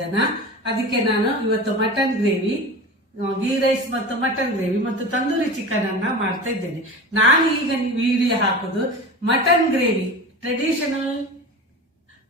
ಜನ. ಅದಕ್ಕೆ ನಾನು ಇವತ್ತು ಮಟನ್ ಗ್ರೇವಿ ಗೀ ರೈಸ್ ಮತ್ತು ಮಟನ್ ಗ್ರೇವಿ ಮತ್ತು ತಂದೂರಿ ಚಿಕನ್ ಅನ್ನ ಮಾಡ್ತಾ ಇದ್ದೇನೆ. ನಾನು ಈಗ ವಿಡಿಯೋ ಹಾಕೋದು ಮಟನ್ ಗ್ರೇವಿ ಟ್ರೆಡಿಷನಲ್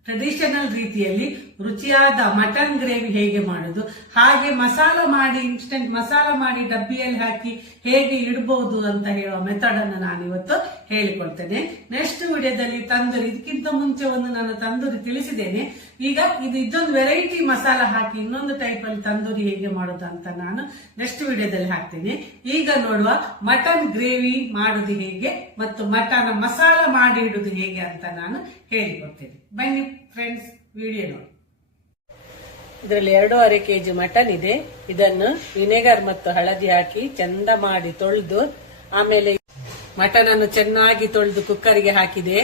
ಟ್ರೆಡಿಷನಲ್ ರೀತಿಯಲ್ಲಿ ರುಚಿಯಾದ ಮಟನ್ ಗ್ರೇವಿ ಹೇಗೆ ಮಾಡೋದು? ಹಾಗೆ ಮಸಾಲ ಮಾಡಿ ಇನ್ಸ್ಟೆಂಟ್ ಮಸಾಲ ಮಾಡಿ ಡಬ್ಬಿಯಲ್ಲಿ ಹಾಕಿ ಹೇಗೆ ಇಡಬಹುದು ಅಂತ ಹೇಳುವ ಮೆಥಡ್ ಅನ್ನು ನಾನು ಇವತ್ತು ಹೇಳಿಕೊಡ್ತೇನೆ. ನೆಕ್ಸ್ಟ್ ವಿಡಿಯೋದಲ್ಲಿ ತಂದೂರಿ, ಇದಕ್ಕಿಂತ ಮುಂಚೆ ಒಂದು ನಾನು ತಂದೂರಿ ತಿಳಿಸಿದ್ದೇನೆ. ಈಗ ಇದು ಇದೊಂದು ವೆರೈಟಿ ಮಸಾಲ ಹಾಕಿ ಇನ್ನೊಂದು ಟೈಪ್ ಅಲ್ಲಿ ತಂದೂರಿ ಹೇಗೆ ಮಾಡೋದು ಅಂತ ನಾನು ನೆಕ್ಸ್ಟ್ ವಿಡಿಯೋದಲ್ಲಿ ಹಾಕ್ತೇನೆ. ಈಗ ನೋಡುವ ಮಟನ್ ಗ್ರೇವಿ ಮಾಡೋದು ಹೇಗೆ ಮತ್ತು ಮಟನ್ ಮಸಾಲ ಮಾಡಿ ಇಡುದು ಹೇಗೆ ಅಂತ ನಾನು ಹೇಳಿಕೊಡ್ತೇನೆ. ಬನ್ನಿ ಫ್ರೆಂಡ್ಸ್ ವಿಡಿಯೋ ನೋಡಿ. ಇದರಲ್ಲಿ ಎರಡೂವರೆ ಕೆಜಿ ಮಟನ್ ಇದೆ. ಇದನ್ನು ವಿನೆಗರ್ ಮತ್ತು ಹಳದಿ ಹಾಕಿ ಚಂದ ಮಾಡಿ ತೊಳೆದು, ಆಮೇಲೆ ಮಟನ್ ಅನ್ನು ಚೆನ್ನಾಗಿ ತೊಳೆದು ಕುಕ್ಕರಿಗೆ ಹಾಕಿದೆ.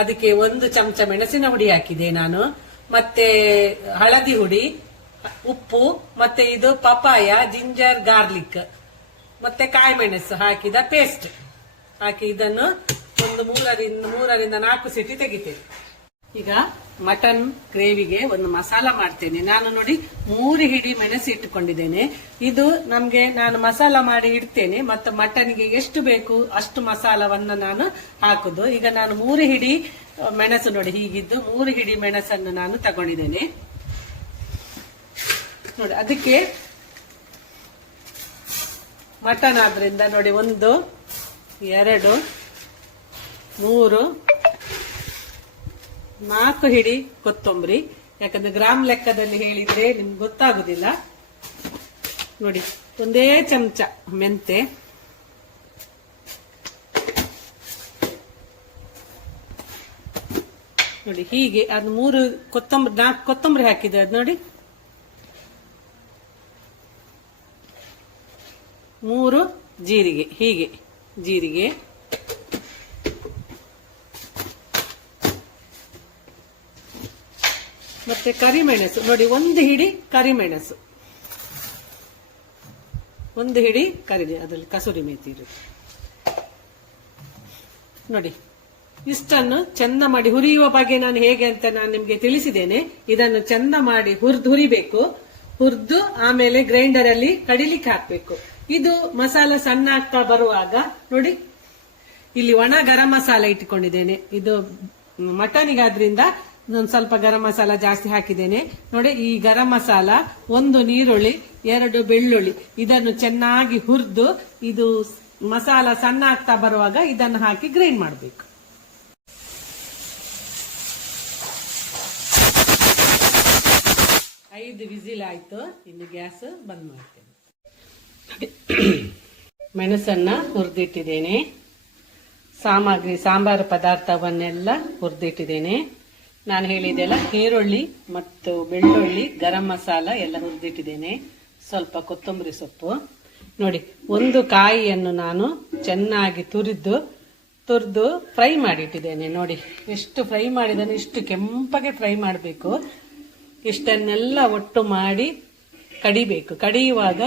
ಅದಕ್ಕೆ ಒಂದು ಚಮಚ ಮೆಣಸಿನ ಹುಡಿ ಹಾಕಿದೆ ನಾನು. ಮತ್ತೆ ಹಳದಿ ಹುಡಿ, ಉಪ್ಪು, ಮತ್ತೆ ಇದು ಪಪಾಯ ಜಿಂಜರ್, ಗಾರ್ಲಿಕ್, ಮತ್ತೆ ಕಾಯಿ ಮೆಣಸು ಹಾಕಿದ ಪೇಸ್ಟ್ ಹಾಕಿ ಇದನ್ನು ಒಂದು ಮೂರರಿಂದ ಮೂರರಿಂದ ನಾಲ್ಕು ಸಿಟಿ ತೆಗಿತೇನೆ. ಈಗ ಮಟನ್ ಗ್ರೇವಿಗೆ ಒಂದು ಮಸಾಲ ಮಾಡ್ತೇನೆ. ನಾನು ನೋಡಿ ಮೂರು ಹಿಡಿ ಮೆಣಸು ಇಟ್ಟುಕೊಂಡಿದ್ದೇನೆ. ಇದು ನಮ್ಗೆ ನಾನು ಮಸಾಲ ಮಾಡಿ ಇಡ್ತೇನೆ, ಮತ್ತು ಮಟನ್ಗೆ ಎಷ್ಟು ಬೇಕು ಅಷ್ಟು ಮಸಾಲವನ್ನು ನಾನು ಹಾಕುದು. ಈಗ ನಾನು ಮೂರು ಹಿಡಿ ಮೆಣಸು ನೋಡಿ ಹೀಗಿದ್ದು, ಮೂರು ಹಿಡಿ ಮೆಣಸನ್ನು ನಾನು ತಗೊಂಡಿದ್ದೇನೆ. ನೋಡಿ, ಅದಕ್ಕೆ ಮಟನ್ ಆದ್ರಿಂದ ನೋಡಿ ಒಂದು, ಎರಡು, ಮೂರು ನಾಲ್ಕು ಹಿಡಿ ಕೊತ್ತಂಬರಿ. ಯಾಕಂದ್ರೆ ಗ್ರಾಮ್ ಲೆಕ್ಕದಲ್ಲಿ ಹೇಳಿದ್ರೆ ನಿಮ್ಗೆ ಗೊತ್ತಾಗುದಿಲ್ಲ. ನೋಡಿ, ಒಂದೇ ಚಮಚ ಮೆಂತೆ. ನೋಡಿ, ಹೀಗೆ ಅದು ಮೂರು ಕೊತ್ತಂಬರಿ, ನಾಲ್ಕು ಕೊತ್ತಂಬರಿ ಹಾಕಿದೆ ಅದು ನೋಡಿ. ಮೂರು ಜೀರಿಗೆ, ಹೀಗೆ ಜೀರಿಗೆ. ಮತ್ತೆ ಕರಿಮೆಣಸು ನೋಡಿ, ಒಂದು ಹಿಡಿ ಕರಿಮೆಣಸು ಒಂದು ಹಿಡಿ ಕರಿ ಅದರಲ್ಲಿ ಕಸೂರಿ ಮೇತಿ ಇರುತ್ತೆ. ನೋಡಿ, ಇಷ್ಟನ್ನು ಚಂದ ಮಾಡಿ ಹುರಿಯುವ ಬಗ್ಗೆ ನಾನು ಹೇಗೆ ಅಂತ ನಾನು ನಿಮಗೆ ತಿಳಿಸಿದ್ದೇನೆ. ಇದನ್ನು ಚಂದ ಮಾಡಿ ಹುರಿದು ಹುರಿಬೇಕು. ಹುರಿದು ಆಮೇಲೆ ಗ್ರೈಂಡರ್ ಅಲ್ಲಿ ಕಡಿಲಿಕ್ಕೆ ಹಾಕ್ಬೇಕು. ಇದು ಮಸಾಲ ಸಣ್ಣ ಆಗ್ತಾ ಬರುವಾಗ, ನೋಡಿ, ಇಲ್ಲಿ ಒಣ ಗರಂ ಮಸಾಲ ಇಟ್ಕೊಂಡಿದ್ದೇನೆ. ಇದು ಮಟನಿಗಾದ್ರಿಂದ ಒಂದು ಸ್ವಲ್ಪ ಗರಂ ಮಸಾಲ ಜಾಸ್ತಿ ಹಾಕಿದ್ದೇನೆ. ನೋಡಿ, ಈ ಗರಂ ಮಸಾಲ ಒಂದು ನೀರುಳ್ಳಿ, ಎರಡು ಬೆಳ್ಳುಳ್ಳಿ, ಇದನ್ನು ಚೆನ್ನಾಗಿ ಹುರಿದು ಇದು ಮಸಾಲ ಸಣ್ಣ ಆಗ್ತಾ ಬರುವಾಗ ಇದನ್ನು ಹಾಕಿ ಗ್ರೈಂಡ್ ಮಾಡಬೇಕು. ಐದು ವಿಸಿಲ್ ಆಯ್ತು. ಇನ್ನು ಗ್ಯಾಸ್ ಬಂದ್ ಮಾಡ್ತೇನೆ. ಮೆಣಸನ್ನ ಹುರಿದಿಟ್ಟಿದ್ದೇನೆ. ಸಾಮಗ್ರಿ, ಸಾಂಬಾರು ಪದಾರ್ಥವನ್ನೆಲ್ಲ ಹುರಿದಿಟ್ಟಿದ್ದೇನೆ. ನಾನು ಹೇಳಿದೆಲ್ಲ ಈರುಳ್ಳಿ ಮತ್ತು ಬೆಳ್ಳುಳ್ಳಿ, ಗರಂ ಮಸಾಲ ಎಲ್ಲ ಹುರಿದಿಟ್ಟಿದ್ದೇನೆ. ಸ್ವಲ್ಪ ಕೊತ್ತಂಬರಿ ಸೊಪ್ಪು. ನೋಡಿ, ಒಂದು ಕಾಯಿಯನ್ನು ನಾನು ಚೆನ್ನಾಗಿ ತುರಿದು ತುರಿದು ಫ್ರೈ ಮಾಡಿಟ್ಟಿದ್ದೇನೆ. ನೋಡಿ, ಎಷ್ಟು ಫ್ರೈ ಮಾಡಿದ್ದೇನೆ, ಇಷ್ಟು ಕೆಂಪಗೆ ಫ್ರೈ ಮಾಡಬೇಕು. ಇಷ್ಟನ್ನೆಲ್ಲ ಒಟ್ಟು ಮಾಡಿ ಕಡಿಬೇಕು. ಕಡಿಯುವಾಗ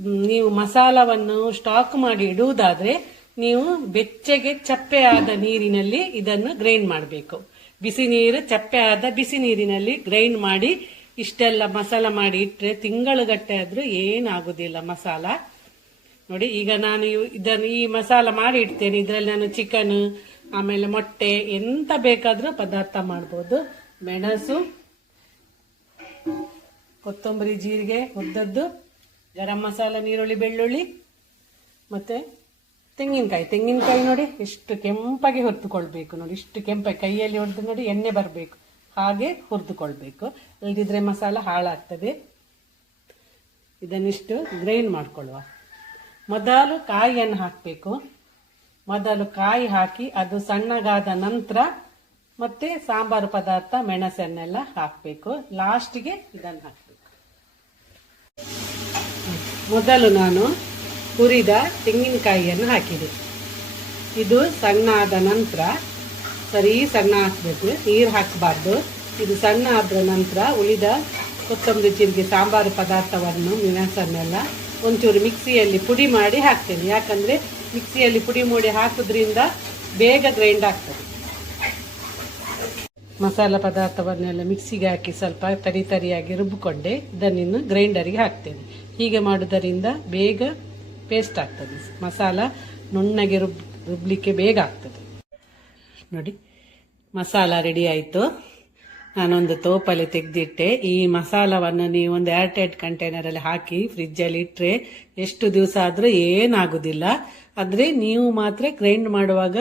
ನೀವು ಮಸಾಲವನ್ನು ಸ್ಟಾಕ್ ಮಾಡಿ ಇಡುವುದಾದ್ರೆ ನೀವು ಬೆಚ್ಚಗೆ ಚಪ್ಪೆ ಆದ ನೀರಿನಲ್ಲಿ ಇದನ್ನು ಗ್ರೈಂಡ್ ಮಾಡಬೇಕು. ಬಿಸಿ ನೀರು, ಚಪ್ಪೆ ಆದ ಬಿಸಿ ನೀರಿನಲ್ಲಿ ಗ್ರೈಂಡ್ ಮಾಡಿ ಇಷ್ಟೆಲ್ಲ ಮಸಾಲ ಮಾಡಿ ಇಟ್ಟರೆ ತಿಂಗಳುಗಟ್ಟೆ ಆದರೂ ಏನಾಗೋದಿಲ್ಲ ಮಸಾಲ. ನೋಡಿ, ಈಗ ನಾನು ಇದನ್ನು ಈ ಮಸಾಲ ಮಾಡಿ ಇಡ್ತೇನೆ. ಇದರಲ್ಲಿ ನಾನು ಚಿಕನ್ ಆಮೇಲೆ ಮೊಟ್ಟೆ ಎಂತ ಬೇಕಾದರೂ ಪದಾರ್ಥ ಮಾಡ್ಬೋದು. ಮೆಣಸು, ಕೊತ್ತಂಬರಿ ಜೀರಿಗೆ, ಉದ್ದದ್ದು, ಗರಂ ಮಸಾಲ, ನೀರುಳ್ಳಿ, ಬೆಳ್ಳುಳ್ಳಿ, ಮತ್ತೆ ತೆಂಗಿನಕಾಯಿ ತೆಂಗಿನಕಾಯಿ ನೋಡಿ ಎಷ್ಟು ಕೆಂಪಾಗಿ ಹುರಿದುಕೊಳ್ಬೇಕು ನೋಡಿ, ಇಷ್ಟು ಕೆಂಪಾಗಿ ಕೈಯಲ್ಲಿ ಹೊಡೆದು ನೋಡಿ ಎಣ್ಣೆ ಬರಬೇಕು. ಹಾಗೆ ಹುರಿದುಕೊಳ್ಬೇಕು. ಇಲ್ಲದಿದ್ರೆ ಮಸಾಲ ಹಾಳಾಗ್ತದೆ. ಇದನ್ನಿಷ್ಟು ಗ್ರೈಂಡ್ ಮಾಡ್ಕೊಳ್ಳುವ. ಮೊದಲು ಕಾಯಿಯನ್ನು ಹಾಕಬೇಕು. ಮೊದಲು ಕಾಯಿ ಹಾಕಿ ಅದು ಸಣ್ಣಗಾದ ನಂತರ ಮತ್ತೆ ಸಾಂಬಾರು ಪದಾರ್ಥ, ಮೆಣಸನ್ನೆಲ್ಲ ಹಾಕಬೇಕು. ಲಾಸ್ಟ್ಗೆ ಇದನ್ನು ಹಾಕಬೇಕು. ಮೊದಲು ನಾನು ಹುರಿದ ತೆಂಗಿನಕಾಯಿಯನ್ನು ಹಾಕಿದೆ. ಇದು ಸಣ್ಣ ಆದ ನಂತರ, ಸರಿ ಸಣ್ಣ ಹಾಕಬೇಕು ನೀರು ಹಾಕಬಾರ್ದು. ಇದು ಸಣ್ಣ ಆದ ನಂತರ ಉಳಿದ ಕೊತ್ತಂಬರಿ ಜೀರಿಗೆ, ಸಾಂಬಾರು ಪದಾರ್ಥವನ್ನು ಮೆಣಸನ್ನೆಲ್ಲ ಒಂಚೂರು ಮಿಕ್ಸಿಯಲ್ಲಿ ಪುಡಿ ಮಾಡಿ ಹಾಕ್ತೇನೆ. ಯಾಕಂದರೆ ಮಿಕ್ಸಿಯಲ್ಲಿ ಪುಡಿ ಮಾಡಿ ಹಾಕೋದ್ರಿಂದ ಬೇಗ ಗ್ರೈಂಡ್ ಆಗ್ತದೆ. ಮಸಾಲ ಪದಾರ್ಥವನ್ನೆಲ್ಲ ಮಿಕ್ಸಿಗೆ ಹಾಕಿ ಸ್ವಲ್ಪ ತರಿ ತರಿಯಾಗಿ ರುಬ್ಬಿಕೊಂಡೆ. ಇದನ್ನಿನ್ನು ಗ್ರೈಂಡರಿಗೆ ಹಾಕ್ತೇನೆ. ಹೀಗೆ ಮಾಡುವುದರಿಂದ ಬೇಗ ಪೇಸ್ಟ್ ಆಗ್ತದೆ. ಮಸಾಲ ನುಣ್ಣಗೆ ರುಬ್, ರುಬ್ಲಿಕ್ಕೆ ಬೇಗ ಆಗ್ತದೆ. ನೋಡಿ, ಮಸಾಲ ರೆಡಿ ಆಯಿತು. ನಾನೊಂದು ತೋಪಲ್ಲಿ ತೆಗೆದಿಟ್ಟೆ. ಈ ಮಸಾಲವನ್ನು ನೀವು ಒಂದು ಏರ್ಟೈಟ್ ಕಂಟೈನರಲ್ಲಿ ಹಾಕಿ ಫ್ರಿಜ್ಜಲ್ಲಿ ಇಟ್ಟರೆ ಎಷ್ಟು ದಿವಸ ಆದರೂ ಏನಾಗುದಿಲ್ಲ. ಆದರೆ ನೀವು ಮಾತ್ರ ಗ್ರೈಂಡ್ ಮಾಡುವಾಗ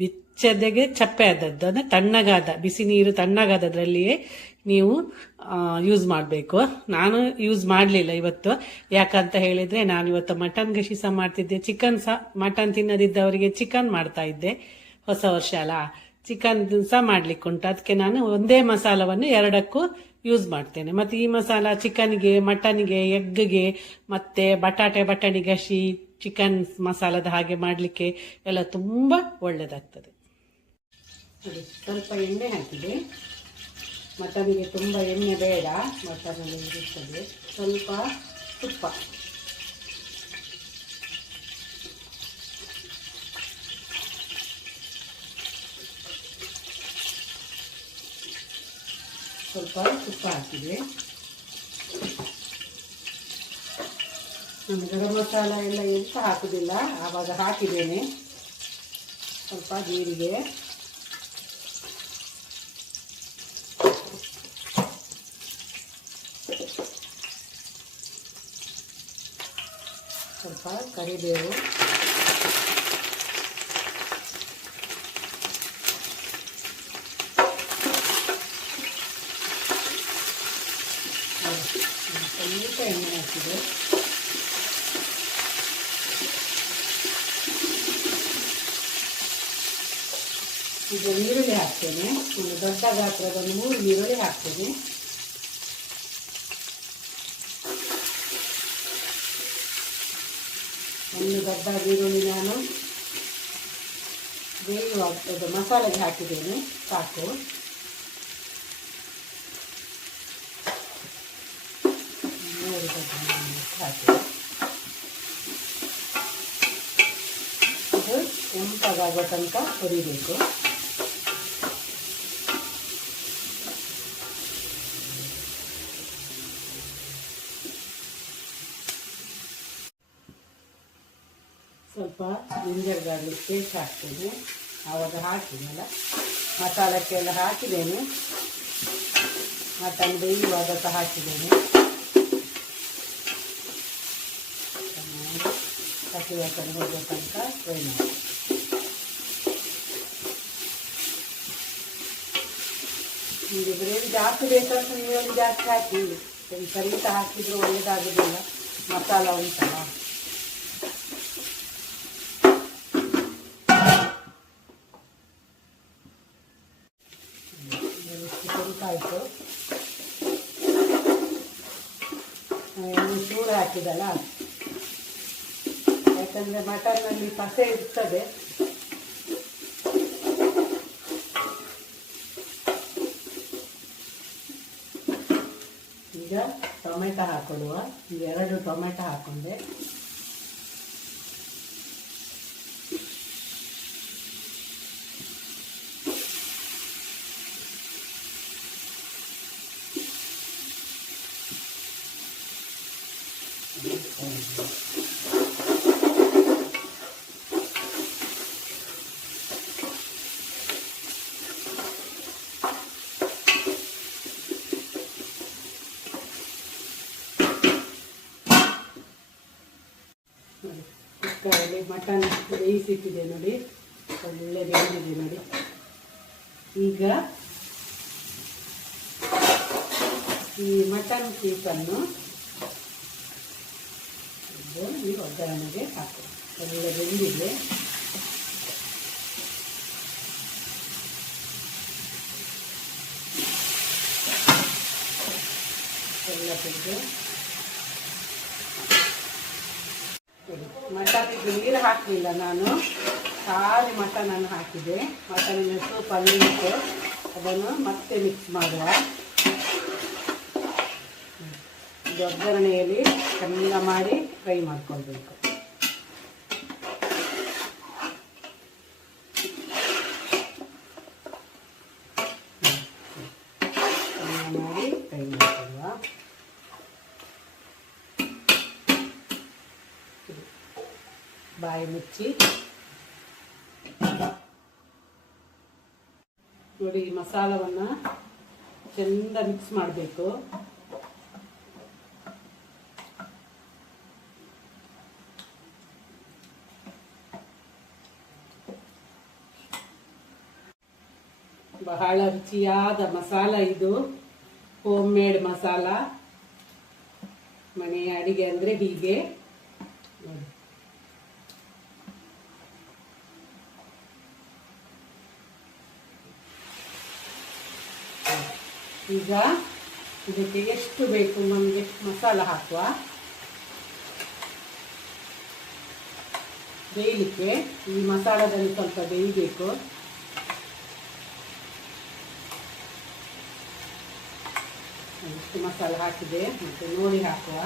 ಬಿಚ್ಚದೆಗೆ ಚಪ್ಪೆ ಅಂದರೆ ತಣ್ಣಗಾದ, ಬಿಸಿ ನೀರು ತಣ್ಣಗಾದದ್ರಲ್ಲಿಯೇ ನೀವು ಯೂಸ್ ಮಾಡಬೇಕು. ನಾನು ಯೂಸ್ ಮಾಡಲಿಲ್ಲ ಇವತ್ತು. ಯಾಕಂತ ಹೇಳಿದ್ರೆ, ನಾನು ಇವತ್ತು ಮಟನ್ ಗಶಿ ಸಹ ಮಾಡ್ತಿದ್ದೆ. ಚಿಕನ್ ಸಹ ಮಟನ್ ತಿನ್ನದಿದ್ದವರಿಗೆ ಚಿಕನ್ ಮಾಡ್ತಾ ಇದ್ದೆ. ಹೊಸ ವರ್ಷ ಅಲ್ಲ. ಚಿಕನ್ ಸಹ ಮಾಡ್ಲಿಕ್ಕೆ ಉಂಟು. ಅದಕ್ಕೆ ನಾನು ಒಂದೇ ಮಸಾಲವನ್ನು ಎರಡಕ್ಕೂ ಯೂಸ್ ಮಾಡ್ತೇನೆ. ಮತ್ತೆ ಈ ಮಸಾಲ ಚಿಕನ್ಗೆ ಮಟನ್ಗೆ ಎಗ್ಗೆ ಮತ್ತೆ ಬಟಾಟೆ, ಬಟಾಣಿ ಗಶಿ ಚಿಕನ್ ಮಸಾಲದ ಹಾಗೆ ಮಾಡಲಿಕ್ಕೆ ಎಲ್ಲ ತುಂಬ ಒಳ್ಳೆಯದಾಗ್ತದೆ ಸ್ವಲ್ಪ ಎಣ್ಣೆ ಹಾಕಿದೆ. ಮಟನ್ಗೆ ತುಂಬ ಎಣ್ಣೆ ಬೇಡ. ಮಟನಲ್ಲಿ ಇರುತ್ತದೆ. ಸ್ವಲ್ಪ ತುಪ್ಪ. ಸ್ವಲ್ಪ ತುಪ್ಪ ಹಾಕಿದೆ. ನಾನು ಗರಂ ಮಸಾಲ ಎಲ್ಲ ಎಂತ ಹಾಕುದಿಲ್ಲ. ಆವಾಗ ಹಾಕಿದ್ದೇನೆ. ಸ್ವಲ್ಪ ಜೀರಿಗೆ ಸ್ವಲ್ಪ ಕರಿಬೇವು. ಸ್ವಲ್ಪ ಎಣ್ಣೆ ಹಾಕಿದೆ ಈಗ ಈರುಳ್ಳಿ ಹಾಕ್ತೇನೆ. ಒಂದು ದೊಡ್ಡ ಗಾತ್ರದ ಮೂರು ಈರುಳ್ಳಿ ಹಾಕ್ತೇನೆ ಒಂದು ದೊಡ್ಡ ಈರುಳ್ಳಿ ನಾನು. ಬೇಯುವ ಇದು ಮಸಾಲೆಗೆ ಹಾಕಿದ್ದೇನೆ ಸಾಕು. ಮೂರು ಈರುಳ್ಳಿ ಇದು ಕೆಂಪಗಾಗೋ ತನಕ ಹುರಿಬೇಕು. ಸ್ವಲ್ಪ ಜಿಂಜರ್ ಗಾರ್ಲಿಕ್ ಪೇಸ್ಟ್ ಹಾಕ್ತೇನೆ. ಆವಾಗ ಹಾಕಿದೆಲ್ಲ ಮಸಾಲಕ್ಕೆಲ್ಲ ಹಾಕಿದ್ದೇನೆ. ಮಟನ್ ಬೇಯುವಾಗ ಸಹ ಹಾಕಿದ್ದೇನೆ. ಚೆನ್ನಾಗಿ ಹಸಿ ವಾಸನೆ ಹೋಗೋ ತನಕ ಫ್ರೈ ಮಾಡಿ ನಿಮಗೆ ಗ್ರೇವಿ ಜಾಸ್ತಿ ಬೇಕಂತ ನೀರಲ್ಲಿ ಜಾಸ್ತಿ ಹಾಕಿ. ಸರಿತ ಹಾಕಿದ್ರು ಒಳ್ಳೇದಾಗೋದಿಲ್ಲ. ಮಸಾಲ ಉಂಟಲ್ಲ ಸ್ವಲ್ಪ ಆಯಿತು ಎಣ್ಣೆ ಚೂರು ಹಾಕಿದಲ್ಲ? ಯಾಕಂದರೆ ಮಟನ್ನಲ್ಲಿ ಪಸೆ ಇರ್ತದೆ. ಈಗ ಟೊಮೆಟೊ ಹಾಕೊಳ್ಳುವ. ಎರಡು ಟೊಮೆಟೊ ಹಾಕೊಂಡೆ. ಕುಕ್ಕರಲ್ಲಿ ಮಟನ್ ಬೇಯಿಸಿಟ್ಟಿದೆ ನೋಡಿ. ಒಳ್ಳೆ ಬೇಯಿಸಿದೆ ನೋಡಿ. ಈಗ ಈ ಮಟನ್ ಪೀಸನ್ನು ಈ ಒಗ್ಗರಣೆಗೆ ಹಾಕು. ಒಳ್ಳೆ ಬೆಂದಿದೆ ಎಲ್ಲ ತೆಗೆದು ಮಟನ್ಗೆ ನೀರು ಹಾಕಲಿಲ್ಲ ನಾನು. ಖಾಲಿ ಮಟನನ್ನು ಹಾಕಿದೆ. ಮಟನಿನ ಸೂಪ್ ಅಲ್ಲಿ ಇಟ್ಟು ಅದನ್ನು ಮತ್ತೆ ಮಿಕ್ಸ್ ಮಾಡುವ. ಒಗ್ಗರಣೆಯಲ್ಲಿ ಚೆಂದ ಮಾಡಿ ಫ್ರೈ ಮಾಡ್ಕೊಳ್ಬೇಕು. ಮುಚ್ಚಿ ನೋಡಿ ಮಸಾಲವನ್ನ ಚೆಂದ ಮಿಕ್ಸ್ ಮಾಡಬೇಕು. ಬಹಳ ರುಚಿಯಾದ ಮಸಾಲ ಇದು. Home made masala. ಮನೆಯ ಅಡಿಗೆ ಅಂದ್ರೆ ಹೀಗೆ. ಈಗ ಇದಕ್ಕೆ ಎಷ್ಟು ಬೇಕು ನಮಗೆ? ಮಸಾಲ ಹಾಕುವ. ಬೇಯಲಿಕ್ಕೆ ಈ ಮಸಾಲದಲ್ಲಿ ಸ್ವಲ್ಪ ಬೇಯಬೇಕು. ಇಷ್ಟು ಮಸಾಲ ಹಾಕಿದೆ ಮತ್ತು ನೋಡಿ ಹಾಕುವ.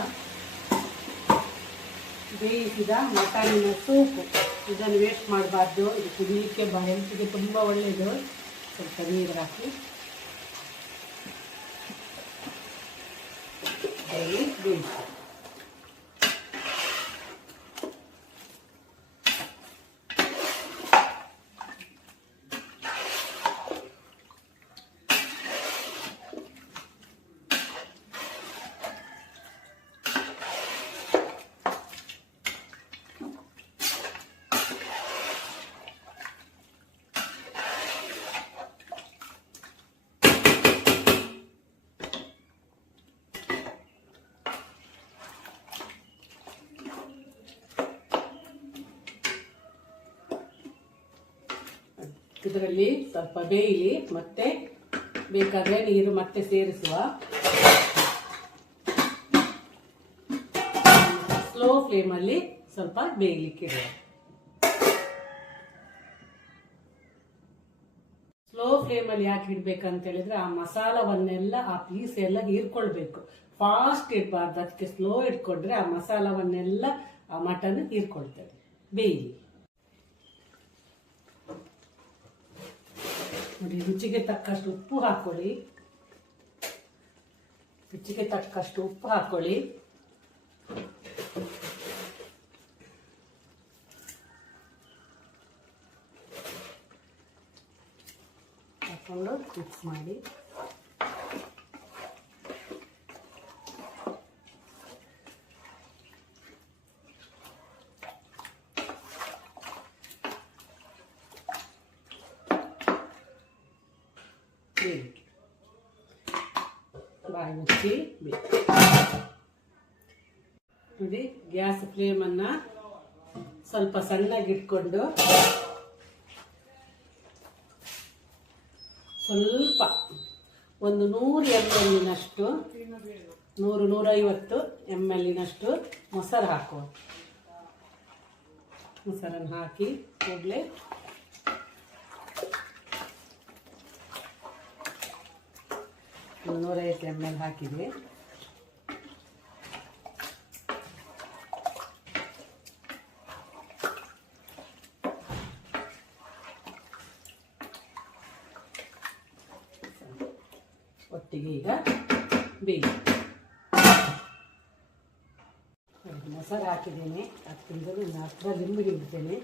ಬೇಯಿಸಿದ ಮಟನಿನ ಸೂಪು. ಇದನ್ನು ವೇಸ್ಟ್ ಮಾಡಬಾರ್ದು. ಇದು ಕುದಿಲಿಕ್ಕೆ ಹೆಲ್ತಿಗೆ ತುಂಬ ಒಳ್ಳೆಯದು ಸ್ವಲ್ಪ ನೀರು ಹಾಕಿ. দুইশো ಇದರಲ್ಲಿ ಸ್ವಲ್ಪ ಬೇಯಲಿ, ಮತ್ತೆ ಬೇಕಾದ್ರೆ ನೀರು ಮತ್ತೆ ಸೇರಿಸುವ. ಸ್ಲೋ ಫ್ಲೇಮಲ್ಲಿ ಸ್ವಲ್ಪ ಬೇಯಲಿಕ್ಕೆ ಸ್ಲೋ ಫ್ಲೇಮಲ್ಲಿ ಯಾಕೆ ಇಡ್ಬೇಕಂತ ಹೇಳಿದ್ರೆ ಆ ಮಸಾಲವನ್ನೆಲ್ಲ, ಆ ಪೀಸ್ ಎಲ್ಲ ಹೀರ್ಕೊಳ್ಬೇಕು. ಫಾಸ್ಟ್ ಇಡಬಾರ್ದು, ಅದಕ್ಕೆ ಸ್ಲೋ ಇಟ್ಕೊಂಡ್ರೆ ಆ ಮಸಾಲವನ್ನೆಲ್ಲ ಆ ಮಟನ್ ಹೀರ್ಕೊಳ್ತದೆ, ಬೇಯಲಿ. ನೋಡಿ ರುಚಿಗೆ ತಕ್ಕಷ್ಟು ಉಪ್ಪು ಹಾಕೊಳ್ಳಿ ರುಚಿಗೆ ತಕ್ಕಷ್ಟು ಉಪ್ಪು ಹಾಕೊಳ್ಳಿ ಹಾಕೊಂಡು ಮಿಕ್ಸ್ ಮಾಡಿ. ನೋಡಿ, ಗ್ಯಾಸ್ ಫ್ಲೇಮನ್ನು ಸ್ವಲ್ಪ ಸಣ್ಣಗಿಟ್ಕೊಂಡು ಸ್ವಲ್ಪ ಒಂದು ನೂರು ಎಂ ಎಲ್ಲಿನಷ್ಟು ನೂರು ನೂರೈವತ್ತು ಎಂ ಎಲ್ಲಿನಷ್ಟು ಮೊಸರು ಹಾಕು ಮೊಸರನ್ನು ಹಾಕಿ ಕೂಡಲೇ ನೂರೈವತ್ತು ಎಂ ಎಲ್ ಹಾಕಿದೆ ಒಟ್ಟಿಗೆ ಈಗ ಬೇಯಿ ಮೊಸರು ಹಾಕಿದ್ದೇನೆ. ಅದಕ್ಕಿಂತಲೂ ಒಂದು ಹತ್ರ ಲಿಂಬು ಇಡ್ತೇನೆ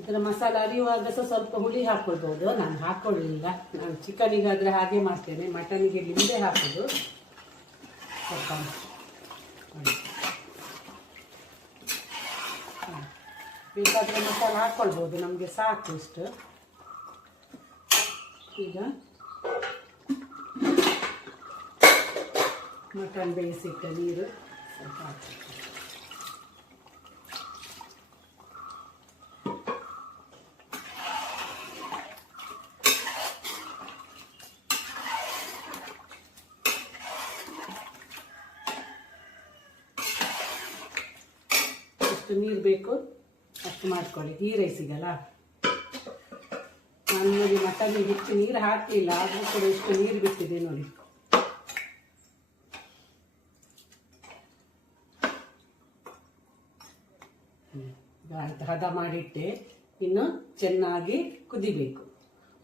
ಇದರ ಮಸಾಲ ಅರಿಯುವಾಗ ಸಹ ಸ್ವಲ್ಪ ಹುಳಿ ಹಾಕೊಳ್ಬೋದು ನಾನು ಹಾಕೊಳ್ಳಿಲ್ಲ ನಾನು ಚಿಕನಿಗಾದರೆ ಹಾಗೆ ಮಾಡ್ತೇನೆ. ಮಟನ್ಗೆ ಲಿಂಬೆ ಹಾಕೋದು. ಸ್ವಲ್ಪ. ಬೇಕಾದರೆ ಮಸಾಲ ಹಾಕ್ಕೊಳ್ಬೋದು ನಮಗೆ ಸಾಕು ಇಷ್ಟು. ಈಗ ಮಟನ್ ಬೇಯಿಸಿಟ್ಟ ನೀರು ಸ್ವಲ್ಪ ಹಾಕ್ಬೇಕು ಎಷ್ಟು ನೀರು ಬೇಕು ಅಷ್ಟು ಮಾಡ್ಕೊಳ್ಳಿ. ಈ ರೈಸಿಗಲ್ಲ ನಾನು ನೋಡಿ ಮಟನ್ಗೆ ಹೆಚ್ಚು ನೀರು ಹಾಕಲಿಲ್ಲ, ಆದರೂ ಕೂಡ ಎಷ್ಟು ನೀರು ಬಿಟ್ಟಿದೆ ನೋಡಿ. ಹದ ಮಾಡಿಟ್ಟೆ. ಇನ್ನು ಚೆನ್ನಾಗಿ ಕುದಿಬೇಕು.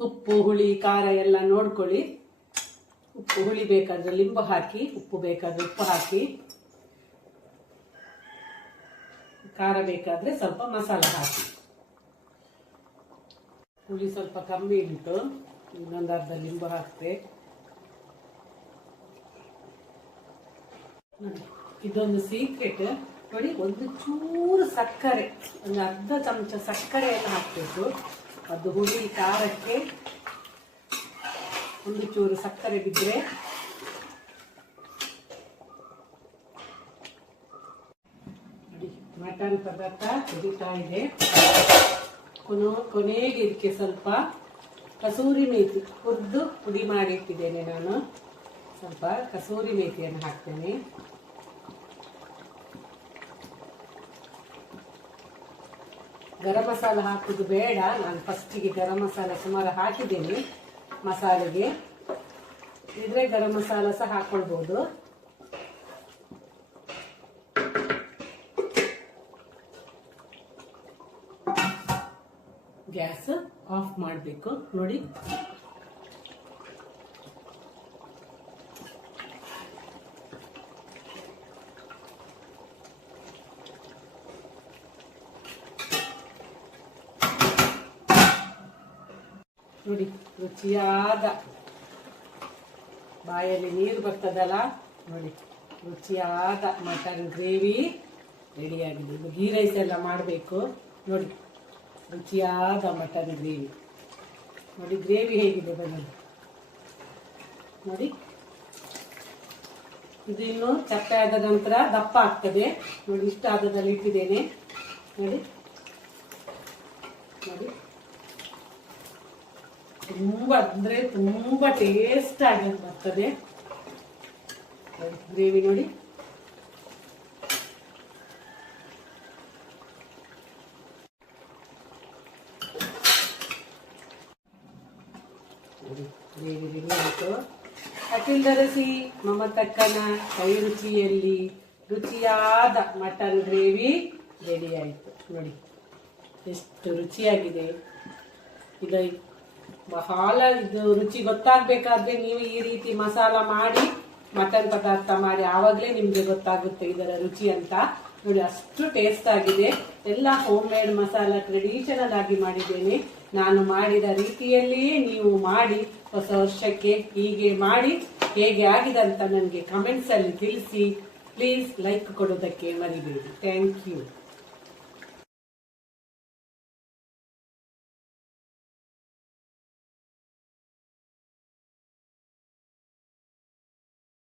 ಉಪ್ಪು, ಹುಳಿ, ಖಾರ ಎಲ್ಲ ನೋಡ್ಕೊಳ್ಳಿ. ಉಪ್ಪು, ಹುಳಿ ಬೇಕಾದ್ರೆ ಲಿಂಬು ಹಾಕಿ, ಉಪ್ಪು ಬೇಕಾದ್ರೆ ಉಪ್ಪು ಹಾಕಿ. ಖಾರ ಬೇಕಾದ್ರೆ ಸ್ವಲ್ಪ ಮಸಾಲ ಹಾಕಿ. ಹುಳಿ ಸ್ವಲ್ಪ ಕಮ್ಮಿ ಉಂಟು. ಇನ್ನೊಂದು ಅರ್ಧ ಲಿಂಬು ಹಾಕ್ತೆ. ಇದೊಂದು ಸೀಕ್ರೆಟ್ ನೋಡಿ, ಒಂದು ಚೂರು ಸಕ್ಕರೆ, ಒಂದು ಅರ್ಧ ಚಮಚ ಸಕ್ಕರೆಯನ್ನು ಹಾಕಬೇಕು. ಅದು ಹುಳಿ, ಖಾರಕ್ಕೆ ಒಂದು ಚೂರು ಸಕ್ಕರೆ ಬಿದ್ದರೆ ನೋಡಿ ಮಟನ್ ಪದಾರ್ಥ ಕುದೀತಾ ಇದೆ. ಕೊನೆ, ಕೊನೆಗೆ ಇದಕ್ಕೆ ಸ್ವಲ್ಪ ಕಸೂರಿ ಮೇತಿ ಹುರಿದು ಪುಡಿ ಮಾಡಿ ಇಟ್ಟಿದ್ದೇನೆ ನಾನು. ಸ್ವಲ್ಪ ಕಸೂರಿ ಮೇಥಿಯನ್ನು ಹಾಕ್ತೇನೆ. ಗರಂ ಮಸಾಲ ಹಾಕುದು ಬೇಡ. ನಾನು ಫಸ್ಟಿಗೆ ಗರಂ ಮಸಾಲ ಸುಮಾರು ಹಾಕಿದ್ದೀನಿ ಮಸಾಲೆಗೆ. ಇದ್ರೆ ಗರಂ ಮಸಾಲ ಸಹ ಹಾಕೊಳ್ಬೋದು. ಮಾಡಬೇಕು. ನೋಡಿ. ನೋಡಿ, ರುಚಿಯಾದ ಬಾಯಲ್ಲಿ ನೀರು ಬರ್ತದಲ್ಲ? ನೋಡಿ, ರುಚಿಯಾದ ಮಟನ್ ಗ್ರೇವಿ ರೆಡಿಯಾಗಿದೆ ಗೀ ರೈಸ್ ಎಲ್ಲ ಮಾಡಬೇಕು. ನೋಡಿ, ರುಚಿಯಾದ ಮಟನ್ ಗ್ರೇವಿ. ನೋಡಿ, ಗ್ರೇವಿ ಹೇಗಿದೆ ಬನ್ನಿ. ನೋಡಿ. ಇದು ಇನ್ನು ಚಪ್ಪೆ ಆದ ನಂತರ ದಪ್ಪ ಆಗ್ತದೆ. ನೋಡಿ, ಇಷ್ಟ ಆದದಲ್ಲಿ ಇಟ್ಟಿದ್ದೇನೆ. ನೋಡಿ. ನೋಡಿ. ತುಂಬ, ಅಂದ್ರೆ ತುಂಬಾ ಟೇಸ್ಟ್ ಆಗಿ ಬರ್ತದೆ. ಗ್ರೇವಿ ನೋಡಿ ಗ್ರೇವಿ ರೆಡಿ ಆಯಿತು ರುಚಿ ಮಮತಕ್ಕನ ಕೈ ರುಚಿಯಲ್ಲಿ ರುಚಿಯಾದ ಮಟನ್ ಗ್ರೇವಿ ರೆಡಿ ಆಯಿತು. ನೋಡಿ, ಎಷ್ಟು ರುಚಿಯಾಗಿದೆ. ಇದು ಬಹಳ ಇದು ರುಚಿ ಗೊತ್ತಾಗಬೇಕಾದ್ರೆ ನೀವು ಈ ರೀತಿ ಮಸಾಲ ಮಾಡಿ ಮಟನ್ ಪದಾರ್ಥ ಮಾಡಿ ಆವಾಗಲೇ ನಿಮಗೆ ಗೊತ್ತಾಗುತ್ತೆ ಇದರ ರುಚಿ ಅಂತ. ನೋಡಿ, ಅಷ್ಟು ಟೇಸ್ಟ್ ಆಗಿದೆ. ಎಲ್ಲ ಹೋಮ್ ಮೇಡ್ ಮಸಾಲ ಟ್ರೆಡಿಷನಲ್ ಆಗಿ ಮಾಡಿದ್ದೇನೆ. ನಾನು ಮಾಡಿದ ರೀತಿಯಲ್ಲಿಯೇ ನೀವು ಮಾಡಿ, ಹೊಸ ವರ್ಷಕ್ಕೆ ಹೀಗೆ ಮಾಡಿ ಹೇಗೆ ಆಗಿದೆ ಅಂತ ನನಗೆ ಕಮೆಂಟ್ಸ್ ಅಲ್ಲಿ ತಿಳಿಸಿ ಪ್ಲೀಸ್ ಲೈಕ್ ಕೊಡೋದಕ್ಕೆ ಮರಿಬೇಡಿ. Thank you